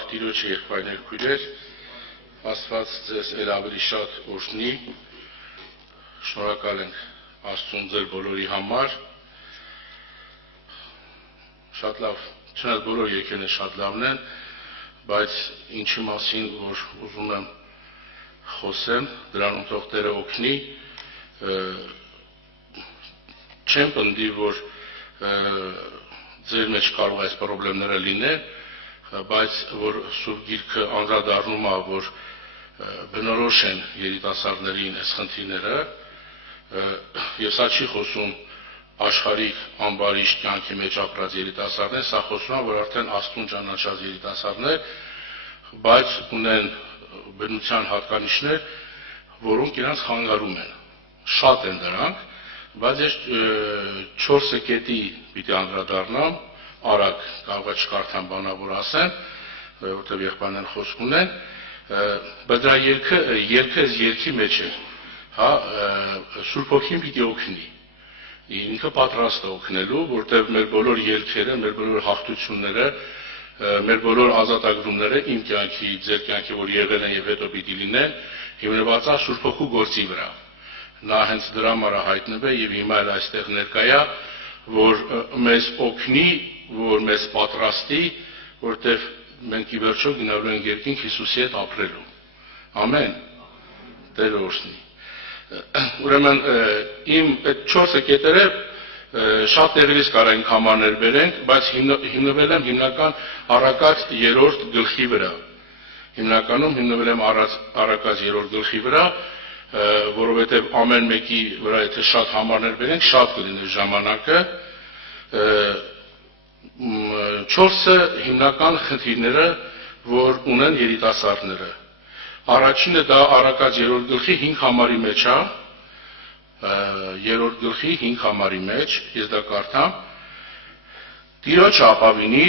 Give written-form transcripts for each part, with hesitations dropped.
Բարդ Տիրոջ եղբայրներ քույրեր, Աստված ձեզ էլ ավելի շատ օրհնի, շնորհակալ ենք Աստծուն ձեր բոլորի համար, շատ լավ, չնայած բոլոր եկելները շատ լավն են, բայց ինչի մասին, որ ուզում եմ խոսեմ, դրանում թող Տերը օգնի, չեմ պնդի, որ ձեր մեջ կարող այս պրոբլեմները լինեն, բայց որ Սուրբ Գիրքը անդրադառնում է, որ բնորոշ են երիտասարդներին այս խնդիրները, եւ սա չի խոսում աշխարհիկ ամբարիշտ կյանքի մեջ ապրած երիտասարդներ, սա խոսում է, որ արդեն Աստծուն ճանաչած երիտասարդներ, բայց ունեն բնության հատկանիշներ, որոնք իրենց խանգարում են։ Շատ են դրանք, բայց ես 4 կետի պիտի անդրադառնամ, արագ կարող է չկարդամ բանավոր ասեմ, որտեղ եղբայրներ խոսք ունեն, բայց դրա ելքը երկի մեջ է, հա, Սուրբ Հոգին պիտի օգնի, ինքը պատրաստ է օգնելու, որտեղ մեր բոլոր ելքերը, մեր բոլոր հաղթությունները, մեր բոլոր ազատագրումները իմ կյանքի, ձեր կյանքի, որ եղել են եւ հետո պիտի լինեն, հիմնված է Սուրբ Հոգու գործի վրա։ Նա հենց դրա համար հայտնվել եւ հիմա էլ այստեղ ներկա է, որ մեզ օգնի, որ մեզ պատրաստի, որտեղ մենք ի վերջո գնալու ենք երկինք Հիսուսի հետ ապրելու։ Ամեն։ Տերը օրհնի։ Ուրեմն իմ այդ 4 կետերը շատ տեղերից կարող ենք համարներ բերենք, բայց հիմնվել եմ հիմնական Առակաց 3-րդ գլխի վրա։ Հիմնականում հիմնվել եմ Առակաց 3-րդ գլխի վրա, որովհետև ամեն մեկի վրա եթե շատ համարներ բերենք, շատ կլիներ ժամանակը, 4 հիմնական խնդիրները, որ ունեն երիտասարդները։ Առաջինը դա Առակաց 3-րդ գլխի 5 համարի մեջ է, 3-րդ գլխի 5 համարի մեջ, ես դա կարդամ, Տիրոջը ապավինի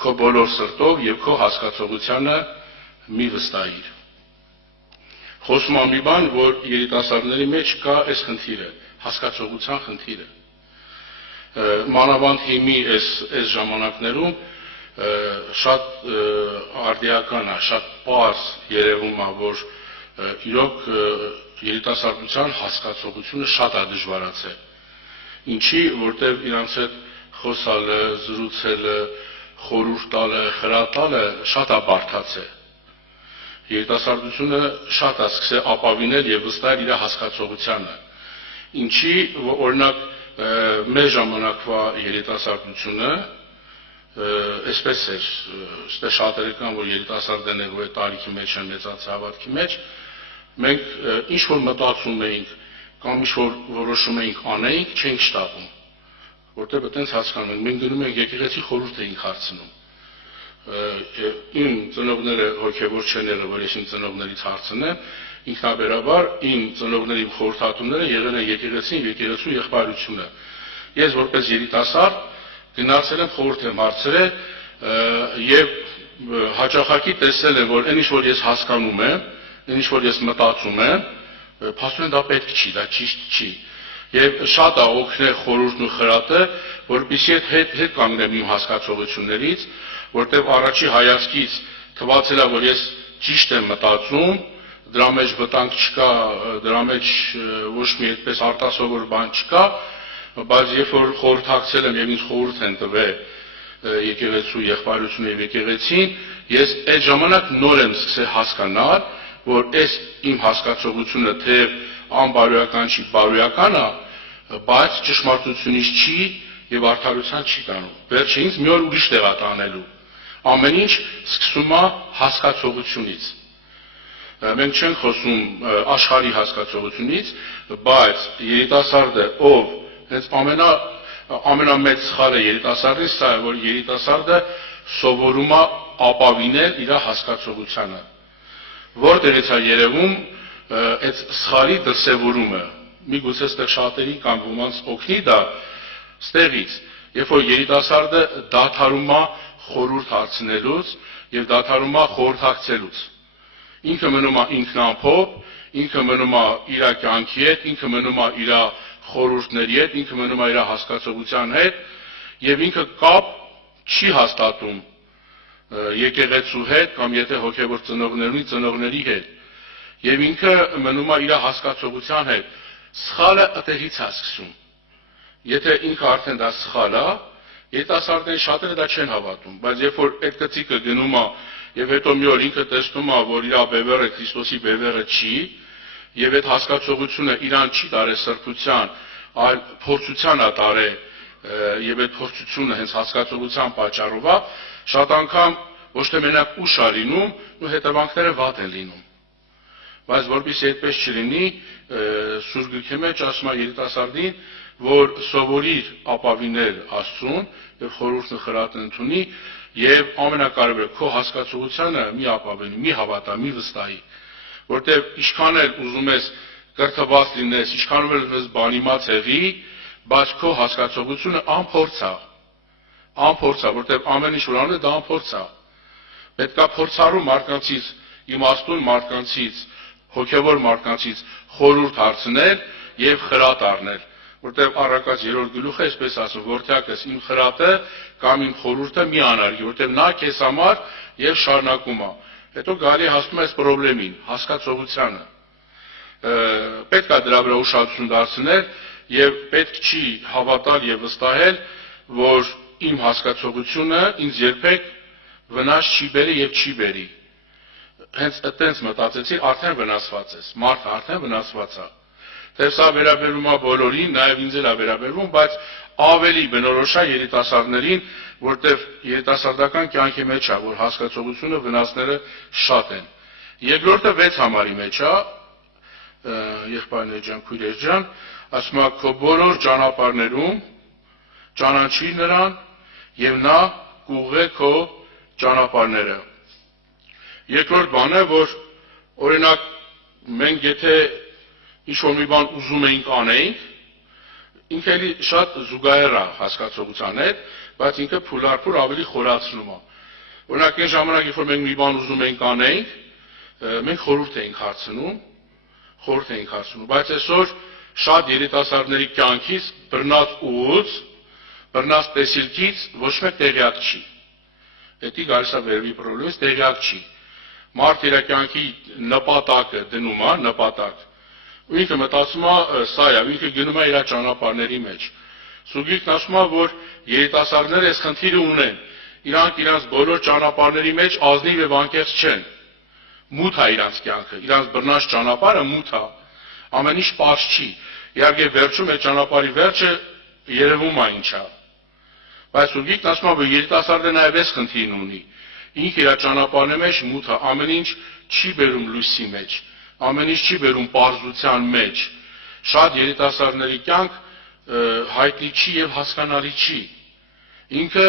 քո բոլոր սրտով եւ քո հասկացողությանը մի վստահիր։ Խոսում եմ մի բան, որ երիտասարդների մեջ կա այս խնդիրը, հասկացողության խնդիրը։ Մանավանդ հիմի այս ժամանակներում շատ արդիական է, շատ պարզ երևում է, որ իրոք երիտասարդության հասկացողությունը շատ է դժվարացել։ Ինչի, որտեղ իրանց հետ խոսալը, զրուցելը, խորհուրդ տալը, խրատալը շատ է բարդացել։ Երիտասարդությունը շատ է սկսել ապավինել եւ վստահել իր հասկացողությանը։ Ինչի, օրինակ, մեր ժամանակվա երիտասարդությունը, այսպես էր, այսպես շատերը կան, որ երիտասարդներ են, որ տարիքի մեջ են, մեծացած հավատքի մեջ, մենք ինչ որ մտածում էինք, կամ ինչ որ որոշում էինք անեինք, չենք շտապում, որտեղ այտենց հասկանում ենք, մենք գնում ենք եկեղեցի խորհուրդ էինք հարցնում։ Իմ ծնողները հոգևոր չեն եղել, որ ես իմ ծնողներից հարցնեմ, ինքնաբերաբար իմ ծնողների խորհրդատուները եղել են եկեղեցին, եկեղեցու եղբայրությունը։ Ես որպես երիտասարդ գնացել եմ խորհուրդ եմ հարցրել եւ հաճախակի տեսել եմ, որ այն ինչ որ ես հասկանում եմ, այն ինչ որ ես մտածում եմ, փաստորեն դա պետք չի, դա ճիշտ չի։ Եվ շատ է օգնել խորհուրդն ու խրատը, որպեսզի հետ կանգնեմ իմ հասկացողություններից, որտեղ առաջի հայացքից թվացել է, որ ես ճիշտ եմ մտածում, դրա մեջ վտանգ չկա, դրա մեջ ոչ մի այդպես արտասովոր բան չկա, բայց երբ որ խորհրդակցել եմ եւ ինձ խորհուրդ են տվել եկեղեցու եղբայրությունը եւ եկեղեցին, ես այդ ժամանակ նոր եմ սկսել հասկանալ, որ այս իմ հասկացողությունը թե անբարոյական չի, բարոյական է, բայց ճշմարտությունից չի եւ արդարության չի տանում։ Վերջինս մի օր ուրիշ տեղ է տանելու։ Ամեն ինչ սկսում է հասկացողությունից։ Մենք չենք խոսում աշխարհի հասկացողությունից, բայց երիտասարդը, ով հենց ամենամեծ սխալը երիտասարդի սա է, որ երիտասարդը սովորում է ապավինել իր հասկացողությանը։ Որտեղից է երևում այդ սխալի դրսևորումը։ Միգուցե այստեղ շատերի կամ ոմանց օգնի դա ստեղից, երբ որ երիտասարդը դադարում է խորհուրդ հարցնելուց եւ դադարում է խորհրդակցելուց։ Ինքը մնում է ինքնամփոփ, ինքը մնում է իր կյանքի հետ, ինքը մնում է իր խորհուրդների հետ, ինքը մնում է իր հասկացողության հետ եւ ինքը կապ չի հաստատում եկեղեցու հետ կամ եթե հոգևոր ծնողներ ունի ծնողների հետ եւ ինքը մնում է իր հասկացողության հետ սխալը ըտեղից է սկսում եթե ինքը արդեն դա սխալ է երիտասարդների շատերը դա չեն հավատում բայց երբ որ այդ գծիկը գնում է եւ հետո մի օր ինքը տեսնում է որ իր բևեռը Քրիստոսի բևեռը չի եւ այդ հասկացողությունը իրան չի տարել սրբության այլ փորձության է տարել եւ այդ փորձությունը հենց հասկացողության պատճառով է շատ անգամ ոչ թե մենակ ուշ է լինում ու հետևանքները վատ են լինում բայց որպեսզի այդպես չլինի Սուրբ Գրքի մեջ ասում է երիտասարդին որ սովորիր ապավինել Աստծուն եւ խորհուրդը խրատն ընդունի եւ ամենակարևորը քո հասկացողությանը մի ապավենի մի հավատա մի վստահի որտեղ ինչքան էլ ուզում ես կրթված լինես ինչքան էլ ուզում ես բանիմաց եղի բայց քո հասկացողությունը անփորձ է որտեղ ամեն ինչ որ անում է դա անփորձ է պետք է փորձառու մարդկանցից իմաստուն մարդկանցից հոգևոր մարդկանցից խորհուրդ հարցնել եւ խրատ առնել որտեղ առակած 3-րդ գլուխը այսպես ասում որդյակս իմ խրատը կամ իմ խորհուրդը մի անարգի որտեղ նա քեզ համար եւ շարունակում է հետո գալի հասնում է այս խնդրին հասկացողությանը պետք է դրա վրա ուշադրություն դարձնել եւ պետք չի հավատալ եւ վստահել որ իմ հասկացողությունը ինձ երբեք վնաս չի բերի եւ չի բերի հենց այդտենց մտածեցի արդեն վնասված ես մարդը արդեն վնասված է թե սա վերաբերում է բոլորին նաեւ ինձ էլ է վերաբերվում բայց ավելի բնորոշ է երիտասարդներին որտեղ երիտասարդական կյանքի մեջ է որ հասկացողությունը վնասները շատ են երկրորդը 6 համարի մեջ է եղբայրներ ջան քույրեր ջան ասում է քո բոլոր ճանապարհներում ճանաչի նրան եւ նա կուղղե քո ճանապարհները երկրորդ բանը որ օրինակ մենք եթե ինչ-որ մի բան ուզում էինք անեինք ինքը էլի շատ զուգահեռ է հասկացողության հետ բայց ինքը փուլարփուլ ավելի խորացնում է օրինակ այն ժամանակ երբ որ մենք մի բան ուզում էինք անեինք մենք խորհուրդ էինք հարցնում բայց այսօր շատ երիտասարդների կյանքից բռնած ուղուց բռնած տեսիլքից ոչ մեկ տեղյակ չի դա գալիս է վերևի պրոբլեմից տեղյակ չի մարդ իր կյանքի նպատակը դնում է նպատակ ու ինքը մտածում է սա է ինքը գնում է իր ճանապարհների մեջ Սուրգիրքն ասում է որ երիտասարդները այս խնդիրը ունեն իրանք իրանց բոլոր ճանապարհների մեջ ազնիվ եւ անկեղծ չեն մութ է իրանց կյանքը իրանց բռնած ճանապարհը մութ է ամեն ինչ պարզ չի իհարկե վերջում այդ ճանապարհի վերջը երևում է ինչ է բայց Սուրգիրքն ասում է որ երիտասարդը նաեւ այս խնդիրն ունի ինքը իր ճանապարհի մեջ մութ է ամեն ինչ չի բերում լույսի մեջ ամեն ինչ չի բերում պարզության մեջ շատ երիտասարդների կյանք հայտնի չի եւ հասկանալի չի ինքը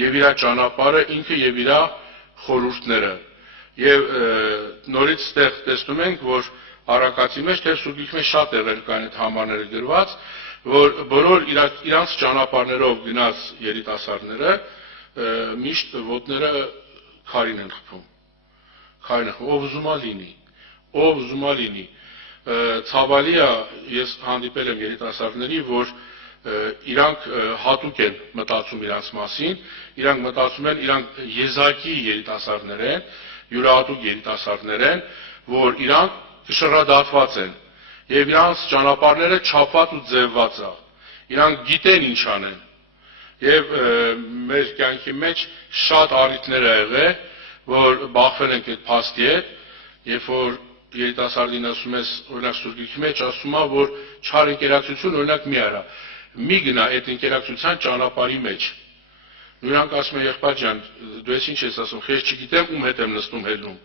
եւ իր ճանապարհը ինքը եւ իր խորհուրդները եւ նորից ստեղ տեսնում ենք որ Արաքացի մեջ թե Սուրգիրքի մեջ շատ եղել կան այդ համարները գրված որ բոլոր իրանց ճանապարհներով գնաց երիտասարդները միշտ ոտները քարին են խփում ով ուզում է լինի ցավալի է ես հանդիպել եմ երիտասարդների որ իրանք հատուկ են մտածում իրանց մասին իրանք մտածում են իրանք եզակի երիտասարդներ են յուրահատուկ երիտասարդներ են որ իրանք շռադատված են եւ իրանց ճանապարհները չափված ու ձևված է իրանք գիտեն ինչ անեն եւ մեր կյանքի մեջ շատ առիթներ ա եղել որ բախվել ենք այդ փաստի հետ երբ որ երիտասարդին ասում ես օրինակ Սուրգիրքի մեջ ասում է որ չար ինտերակցիոն օրինակ մի արա մի գնա այդ ինտերակցիան ճանապարհի մեջ նրանք ասում են եղբայր ջան դու ես ինչ ես ասում քեզ չգիտեմ ում հետ եմ նստում հետնում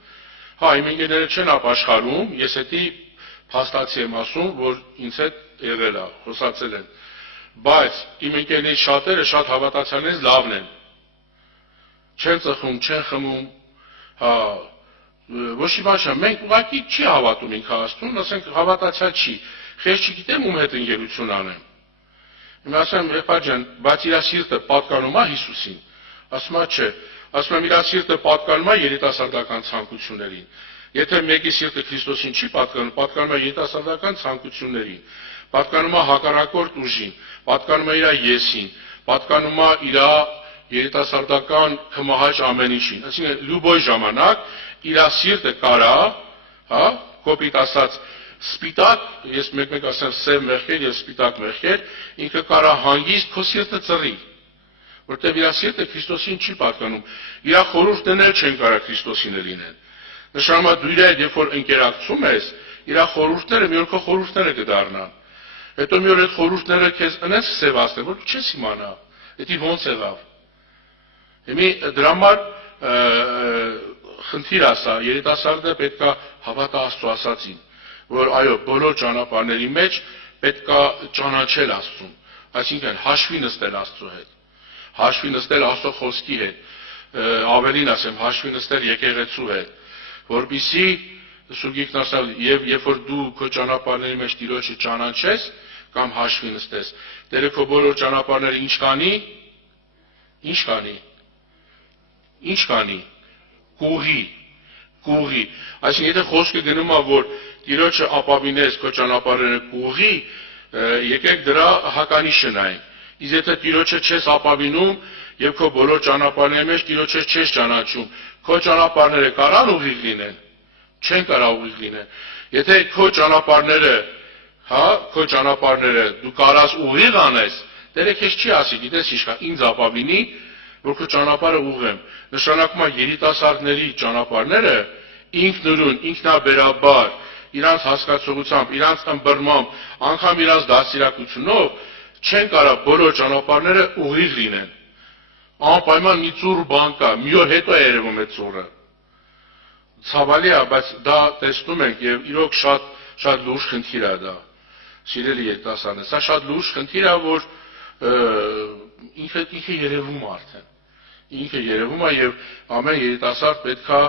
հա իմ ընկերները չեն ապաշխարում ես էդի փաստացի եմ ասում որ ինձ հետ եղել է խոսացել են բայց իմ ընկերների շատերը շատ հավատացյալներից լավն են չեն ծխում չեն խմում հա ոչ մի բան չեմ մենք ուղղակի չի հավատում ինքը Աստծուն ասենք հավատացյալ չի քեզ չգիտեմ ում հետ ընկերություն անեմ իմ ասեմ եղբայր ջան բայց իր սիրտը պատկանում է Հիսուսին ասում է չէ ասում եմ իր սիրտը պատկանում է երիտասարդական ցանկություններին եթե մեկի սիրտը Քրիստոսին չի պատկանում է երիտասարդական ցանկություններին պատկանում է հակառակորդ ուժին պատկանում է իր եսին պատկանում է իր երիտասարդական կմահաճ ամեն ինչին, այսինքն լյուբոյ ժամանակ իր սիրտը կարա, հա, կոպիտ ասած սպիտակ, ես մեկ ասեմ սև մեղքեր եւ սպիտակ մեղքեր, ինքը կարա հանգիստ քո սիրտը ծռի, որտեղ իր սիրտը Քրիստոսին չի պատկանում, իր խորհուրդները չեն կարա Քրիստոսին լինեն։ Նշանակում դու իր հետ երբ որ ընկերակցում ես, իր խորհուրդները մի օր քո խորհուրդները կդառնան։ Հետո մի օր այդ խորհուրդները քեզ այնպես սևացնեն, որ դու չես իմանա, դա ոնց եղավ։ Հիմի դրա համար խնդիր ասա, երիտասարդը պետքա հավատա Աստծո ասածին, որ այո, բոլոր ճանապարհների մեջ պետքա ճանաչել Աստծուն, այսինքն հաշվի նստել Աստծո հետ, հաշվի նստել Աստծո խոսքի հետ, ավելին ասեմ, հաշվի նստել եկեղեցու հետ, որպեսզի Սուրբ Գիրքն ասել, եւ երբ որ դու քո ճանապարհների մեջ Տիրոջը ճանաչես կամ հաշվի նստես, Տերը քո բոլոր ճանապարհները ինչ կանի, կուղի, այսինքն եթե խոսքը գնում է, որ Տիրոջը ապավինես քո ճանապարհները կուղի, եկեք դրա հականիշը նայենք, իսկ եթե Տիրոջը չես ապավինում եւ քո բոլոր ճանապարհների մեջ Տիրոջը չես ճանաչում, քո ճանապարհները կարան ուղիղ լինեն, չեն կարող ուղիղ լինեն, եթե քո ճանապարհները դու կարաս ուղիղ անես, Տերը քեզ չի ասի, գիտես ինչ կա, ինձ ապավինի, որ քո ճանապարհը ուղղեմ, նշանակում է երիտասարդների ճանապարհները ինքնուրույն, ինքնաբերաբար, իրանց հասկացողությամբ, իրանց ըմբռնմամբ, անգամ իրանց դաստիարակությունով չեն կարող բոլոր ճանապարհները ուղիղ լինեն։ Անպայման մի ծուռ բան կա, մի օր հետո է երևում այդ ծուռը։ Ցավալի է, բայց դա տեսնում ենք եւ իրոք շատ լուրջ խնդիր է դա։ Սիրելի երիտասարդներ, սա շատ լուրջ խնդիր է, որ ինքը երևում է արդեն։ Ինքը երևում է եւ ամեն երիտասարդ պետքա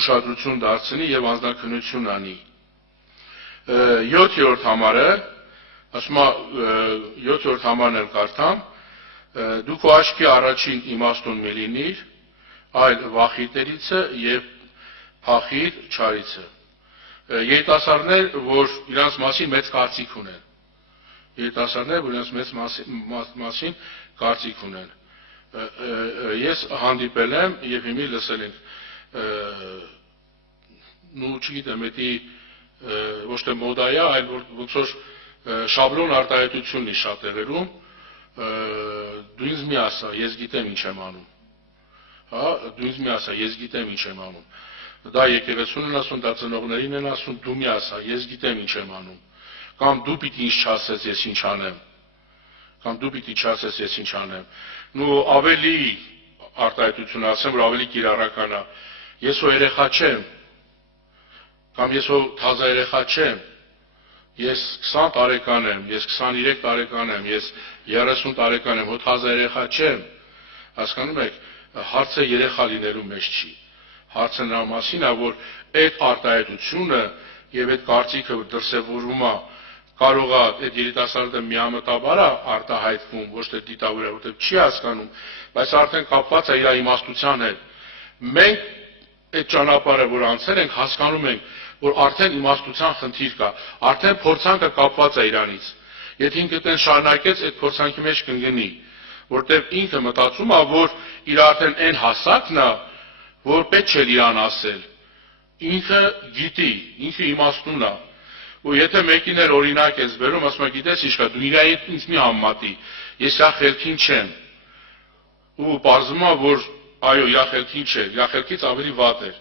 ուշադրություն դարձնի եւ անձնաքննություն անի։ 7-րդ համարը, ասում է 7-րդ համարն էլ կարդամ, դու քո աչքի առաջին իմաստուն մի լինիր, այլ վախիտերիցը եւ փախիր չարիցը։ Երիտասարդներ, որ իրանց մասին մեծ կարծիք ունեն։ Երիտասարդներ, որ իրանց մեծ մասին կարծիք ունեն։ Ես հանդիպել եմ եւ հիմի լսել ենք նու չգիտեմ, դա ոչ թե մոդա է, այլ ոնց որ շաբլոն արտահայտությունն է շատ տեղերում, դու ինձ մի ասա, ես գիտեմ ինչ եմ անում։ Հա, դու ինձ մի ասա, ես գիտեմ ինչ եմ անում։ Դա եկեղեցուն են ասում, դա ծնողներին են ասում, դու մի ասա, ես գիտեմ ինչ եմ անում։ Կամ դու պիտի ինձ չասես, ես ինչ անեմ։ Կամ դու պիտի չասես, ես ինչ անեմ։ Նու ավելի արտահայտություն ասեմ, որ ավելի կիրառական է։ Ես հո երեխա չեմ։ Կամ ես հո թազա երեխա չեմ։ Ես 20 տարեկան եմ, ես 23 տարեկան եմ, ես 30 տարեկան եմ, հո թազա երեխա չեմ։ Հասկանում եք, հարցը երեխա լինելու մեջ չի։ Հարցը նրա մասին է, որ այդ արտահայտությունը եւ այդ կարծիքը դրսևորվում է, կարող է այդ երիտասարդը միամտաբար արտահայտվում, ոչ թե դիտավորը, որտեղ չի հասկանում, բայց արդեն կապված է իր իմաստության հետ։ Մենք այդ ճանապարհը, որ անցել ենք, հասկանում ենք, որ արդեն իմաստության խնդիր կա, արդեն փորձանքը կապված է իրանից։ Եթե ինքը դեն շարունակեց, այդ փորձանքի մեջ կընկնի, որտեղ ինքը մտածում է, որ իր արդեն այն հասակն է, որ պետք չէ իրան ասել, ինքը գիտի, ինքը իմաստուն է, ու եթե մեկին էլ օրինակ ես բերում, ասում է գիտես ինչ կա, դու իր հետ ինձ մի համատի, ես իր խելքին չեմ, ու պարզվում է, որ այո, իր խելքին չէ, իր խելքից ավելի վատ էր,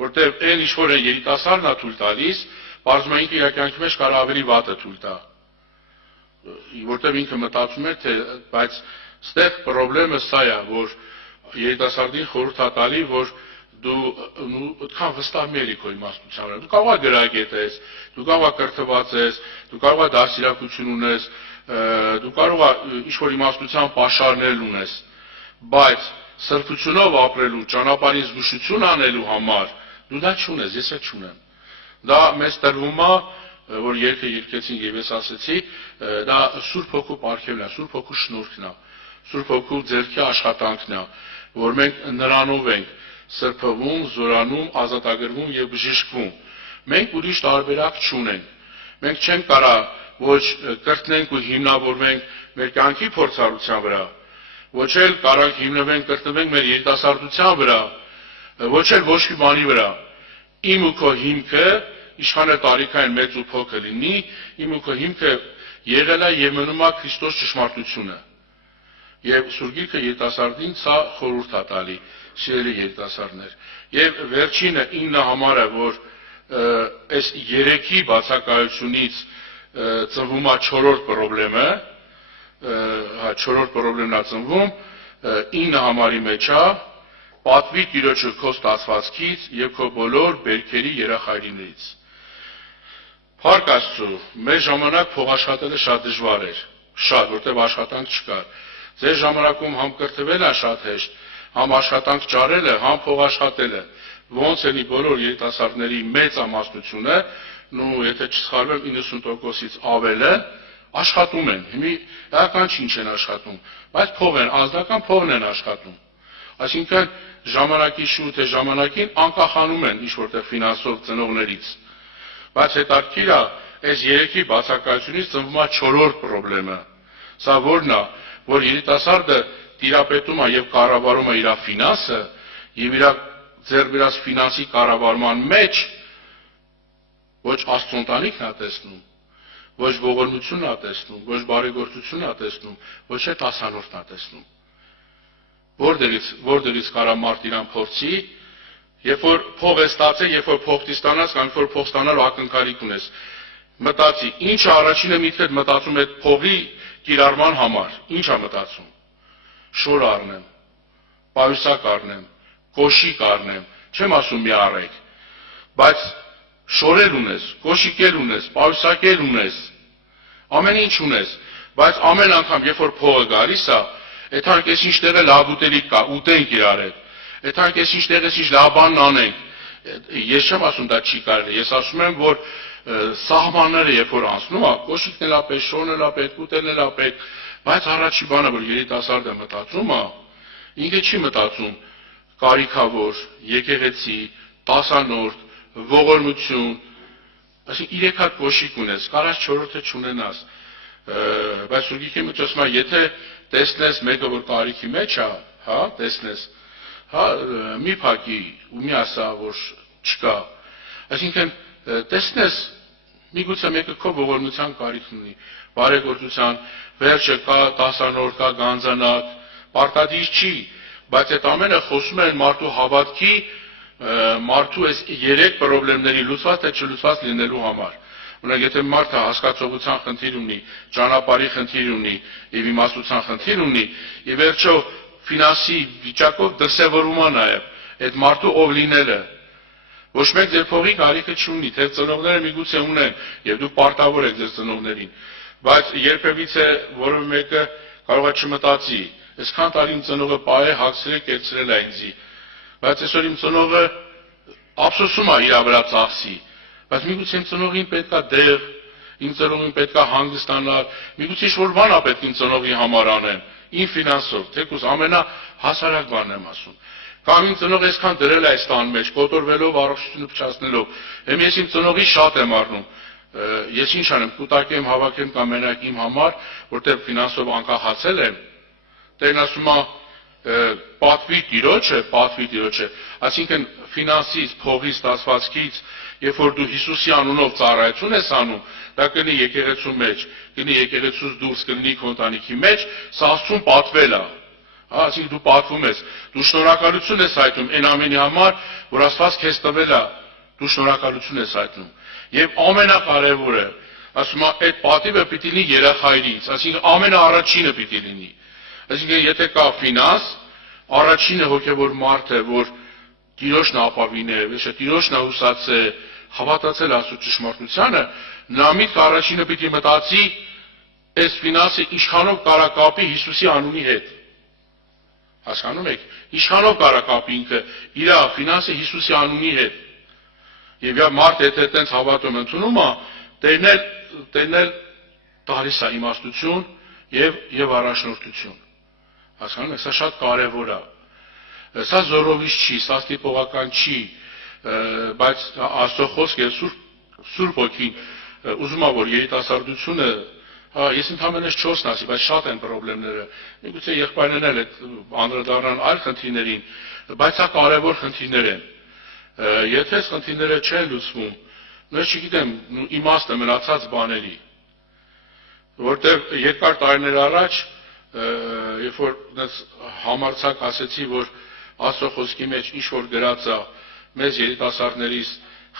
որտեղ այն ինչ որ երիտասարդն է թույլ տալիս, պարզվում է ինքը իր կյանքի մեջ կարող ավելի վատը թույլ տա, որտեղ ինքը մտածում էր, թե բայց ստեղ խնդրեմը սա է, որ երիտասարդին խորհուրդ է տալի, որ դու այդքան վստահ մի էլի քո իմաստության վրա։ Դու կարող ես գրագետ ես, դու կարող ես կրթված ես, դու կարող ես դաստիարակություն ունես, դու կարող ես ինչ-որ իմաստության պաշարներ ունես, բայց սրբությունով ապրելու, ճանապարհին զգուշություն անելու համար դու դա չունես, ես էլ չունեմ։ Դա մեզ տրվում է, որ երգը երգեցին եւ ես ասեցի, դա Սուրբ Հոգու պարգևն է, Սուրբ Հոգու շնորհքն է, Սուրբ Հոգու ձեռքի աշխատանքն է, որ մենք նրանով ենք սրբվում, զորանում, ազատագրվում եւ բժշկվում։ Մենք ուրիշ տարբերակ չունենք։ Մենք չենք կարող ոչ կրտնենք ու հիմնավորվենք մեր կյանքի փորձառության վրա, ոչ էլ կարող հիմնվենք կրթվենք մեր երիտասարդության վրա, ոչ էլ ոչ մի բանի վրա։ Իմ ու քո հիմքը իշխանը տարիքային մեծ ու փոքր լինի, իմ ու քո հիմքը եղել է եւ մնում է Քրիստոս ճշմարտությունը։ Եվ Սուրբ Գիրքը երիտասարդին սա խորհուրդ է տալի, սիրելի երիտասարդներ։ Եվ վերջինը 9 համարը, որ այս 3-ի բացակայությունից ծնվում է 4-րդ խնդրեմը, 4-րդ խնդրեմն է ծնվում 9 համարի մեջ է, պատվի Տիրոջը քո ստացվածքից եւ քո բոլոր բերքերի երախայրիներից։ Փառք Աստծո, մեր ժամանակ փող աշխատելը շատ դժվար էր, շատ, որտեղ աշխատանք չկար։ Ձեր ժամանակում համ կրթվելը շատ հեշտ, համ աշխատանք ճարելը, համ փող աշխատելը։ Ոնց էլի բոլոր երիտասարդների մեծ ամասնությունը, նու եթե չսխալվեմ 90%-ից ավելը աշխատում են։ Հիմի էական ինչ են աշխատում, բայց փող են, ազնական փողն են աշխատում։ Այսինքն ժամանակի շուտ է ժամանակին անկախանում են ինչ որտեղ ֆինանսով ծնողներից։ Բայց հետաքրքիր է, այս 3-ի բացակայությունից ծնվում է 4-րդ խնդրեմը։ Սա որն է, որ երիտասարդը տիրապետում է եւ կառավարում է իր ֆինանսը եւ իր ձեռք բերած ֆինանսի կառավարման մեջ ոչ Աստծո ընտանիքն է տեսնում, ոչ ողորմությունն է տեսնում, ոչ բարեգործությունն է տեսնում, ոչ է տասանորդն է տեսնում։ Որտեղից կարա մարդ իրան փորձի, երբ որ փող է ստացել, երբ որ փող ստանաս, կամ որ փող ստանալու ակնկալիք ունես, մտածի, ինչ առաջինը միտքդ մտածում է փողի կիրառման համար, ինչ է մտածում։ Շոր առնեմ, պայուսակ առնեմ, կոշիկ առնեմ, չեմ ասում մի առեք, բայց շորեր ունես, կոշիկեր ունես, պայուսակեր ունես, ամեն ինչ ունես, բայց ամեն անգամ, երբ որ փողը գալիս է, Էթանք ես ինչ տեղը լավ ուտելիք կա, ուտենք իրար հետ։ Էթանք ես ինչ տեղես ինչ լավ բան անենք։ Ես չեմ ասում դա չի կարելի, ես ասում եմ, որ սահմանները երբ որ անցնում է, կոշիկն էլ է պետք, շորն էլ է պետք, ուտելն էլ է պետք, բայց առաջի բանը, որ երիտասարդը մտածում է, ինքը չի մտածում կարիքավոր, եկեղեցի, տասանորդ, ողորմություն, այսինքն 3 հատ կոշիկ ունես, կարաս 4-րդը չունենաս։ Բայց Սուրբ Գիրքը մեջ ասում է, եթե տեսնես մեկը որ կարիքի մեջ է, հա, տեսնես, հա, մի փակի ու մի ասա որ չկա։ Այսինքն տեսնես միգուցե մեկը քո ողորմության կարիքն ունի, բարեգործության, վերջը կա տասանորդ, կա գանձանակ, պարտադիր չի, բայց այդ ամենը խոսում է մարդու հավատքի, մարդու այս 3 խնդիրների լուծված թե չլուծված լինելու համար։ Օրինակ, եթե մարդը հասկացողության խնդիր ունի, ճանապարհի խնդիր ունի եւ իմաստության խնդիր ունի, ի վերջո ֆինանսի վիճակով դրսևորում է նաեւ այդ մարդու ով լինելը։ Ոչ մեկ ձեր փողի կարիքը չունի, թե ծնողները միգուցե ունեն եւ դուք պարտավոր եք ձեր ծնողներին, բայց երբևիցե որևէ մեկը կարող է չմտածի, այսքան տարի իմ ծնողը պահե հագցրել, կերցրել է ինձի, բայց այսօր իմ ծնողը ափսոսում է իր վրա ծախսի։ Բայց միգուցե իմ ծնողին պետք է դեղ, իմ ծնողին պետք է հանգստանալ, միգուցե ինչ-որ բան է պետք իմ ծնողի համար անեն, իմ ֆինանսով, թեկուզ ամենահասարակ բանն եմ ասում։ Կամ իմ ծնողը այսքան դրել է այս տան մեջ, կոտորվելով, առողջությունը փչացնելով։ Եմ ես իմ ծնողի շատ եմ առնում։ Ես ինչ անեմ, կուտակեմ, հավաքեմ կամ մենակ իմ համար, որտեղ ֆինանսով անկախացել եմ։ Տերն ասում է պատվի Տիրոջը, այսինքն ֆինանսից, փողից, ստացվածքից, երբ որ դու Հիսուսի անունով ծառայություն ես անում, դա կլինի եկեղեցու մեջ, կլինի եկեղեցուց դուրս, կլինի քո ընտանիքի մեջ, սա Աստծուն պատվել է։ Այսինքն դու պատվում ես, դու շնորհակալություն ես հայտնում այն ամենի համար, որ Աստված քեզ տվել է, դու շնորհակալություն ես հայտնում։ Եվ ամենակարևորը, ասում է, այդ պատիվը պիտի լինի երախայրից, այսինքն ամենաառաջինը պիտի լինի։ Այսինքն եթե կա ֆինանս, առաջինը հոգևոր մարդը, որ Տիրոջն ապավին է, Տիրոջն է հուսացել, հավատացել Աստծո ճշմարտությանը, նա միտք առաջինը պիտի մտածի, այս ֆինանսը ինչքանով կարա կապի Հիսուսի անունի հետ։ Հասկանում եք, ինչքանով կարա կապի ինքը իր ֆինանսը Հիսուսի անունի հետ։ Եվ մարդը եթե այդպես հավատում ընդունում է, Տերն էլ տալիս է իմաստություն եւ առաջնորդություն։ Հասկանում եք, սա շատ կարևոր է։ Սա զորովից չի, սա ստիպողական չի, բայց Աստծո խոսքը Սուրբ Հոգին ուզում է որ երիտասարդությունը Ես ընդհանրապես 4-ն ասի, բայց շատ են խնդիրները։ Միգուցե եղբայրներն էլ այդ անդրադառնան այլ խնդիրներին, բայց սա կարևոր խնդիրներ են։ Եթե այս խնդիրները չեն լուծվում, ես չգիտեմ, իմաստը մնացած բաների, որտեղ երկար տարիներ առաջ, երբ որ համարձակ ասեցի, որ Աստծո խոսքի մեջ ինչ որ գրած է մեզ երիտասարդներից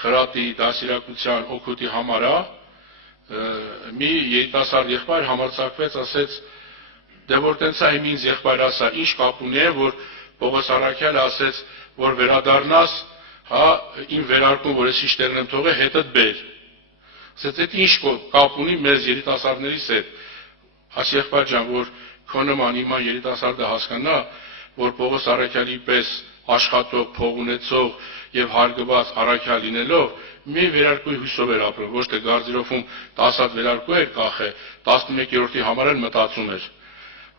խրատի, դասիրակության, օգուտի համար է, մի երիտասարդ եղբայր համարձակվեց, ասեց, դե որ տենց է իմ ինձ եղբայր ասա, ինչ կապ ունի, որ Պողոս Առաքյալը ասեց, որ վերադառնաս, իմ վերարկուն, որ ես իշտերն եմ թողել, հետդ բեր։ Ասեց, այդ ինչ կապ ունի մեզ երիտասարդներից հետ։ Աս եղբայր ջան, որ քո նման իման երիտասարդը հասկանա, որ Պողոս Առաքյալի պես աշխատող, փող ունեցող եւ հարգված առաքյալ լինելով, մի վերարկուի հույսով էր ապրում, ոչ թե գարդիրովում 10 հատ վերարկու էր կախե, 11-րդի համար էլ մտածում էր։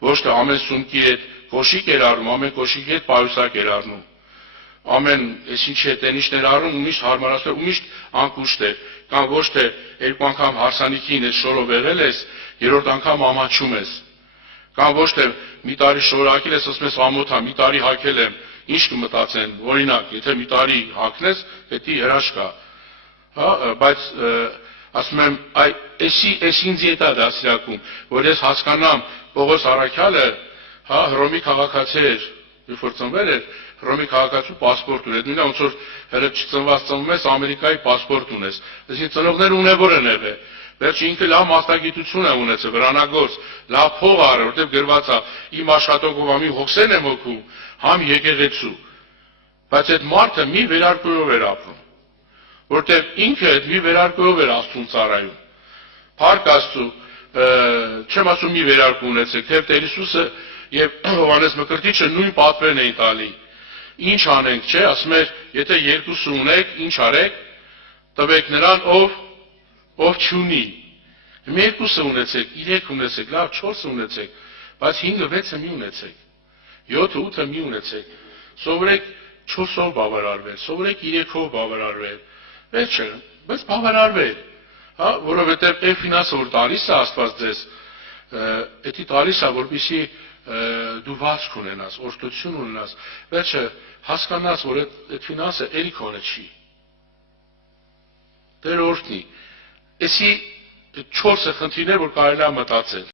Ոչ թե ամեն սումքի հետ կոշիկ էր առնում, ամեն կոշիկի հետ պայուսակ էր առնում։ Ամեն այսինչ հետենիշներ առնում ու միշտ հարմարացնում, ու միշտ անկուշտ էր, կամ ոչ թե երկու անգամ հարսանիքին ես շորով եղել ես, երրորդ անգամ ամաչում ես, կամ ոչ թե մի տարի շորակել ես, ասում ես ամոթա, մի տարի հագել եմ, ինչ կմտածեն, օրինակ, եթե մի տարի հագնես, դա հրաշք է, բայց ասում եմ, այս ինձ ետ է դասիրակում, որ ես հասկանամ, Պողոս Առաքյալը, Հռոմի քաղաքացի էր, երբ որ ծնվել էր, Հռոմի քաղաքացու պասպորտ ուներ, նույնիսկ ոնց որ հրը չծնված ծնվում ես, Ամերիկայի պասպորտ ունես, այսինքն ծնողները ունևոր են եղել, վերջը ինքը լավ մասնագիտություն է ունեցել, վրանագործ, լավ փող առել, որտեղ գրված է, իմ աշխատողով ամի հոգսեն եմ օգում, համ եկեղեցու, բայց այդ մարդը մի վերարկուով էր ապրում, որտեղ ինքը այդ մի վերարկուով էր Աստծուն ծառայում, փառք Աստծու, չեմ ասում մի վերարկու ունեցեք, թեև Տեր Հիսուսը եւ Հովհաննես Մկրտիչը նույն պատվերն էին տալի, ինչ անենք, չէ, ասում էր, եթե երկուսը ունեք, ինչ արեք, տվեք նրան, ով չունի, երկուսը ունեցեք, 3 ունեցեք, լավ 4 ունեցեք, բայց 5-ը 6-ը մի ունեցեք, 7-ը 8-ը մի ունեցեք, սովորեք 4-ով բավարարվել, սովորեք 3-ով բավարարվել, վերջը, բայց բավարարվել, որովհետև այն ֆինանսը, որ տալիս է Աստված ձեզ, դա տալիս է, որպեսզի դու վարձք ունենաս, օրհնություն ունենաս, վերջը հասկանաս, որ այդ ֆինանսը էլի քոնը չի, Տեր օրհնի, այսի 4 խնդիրներ, որ կարելի է մտածել։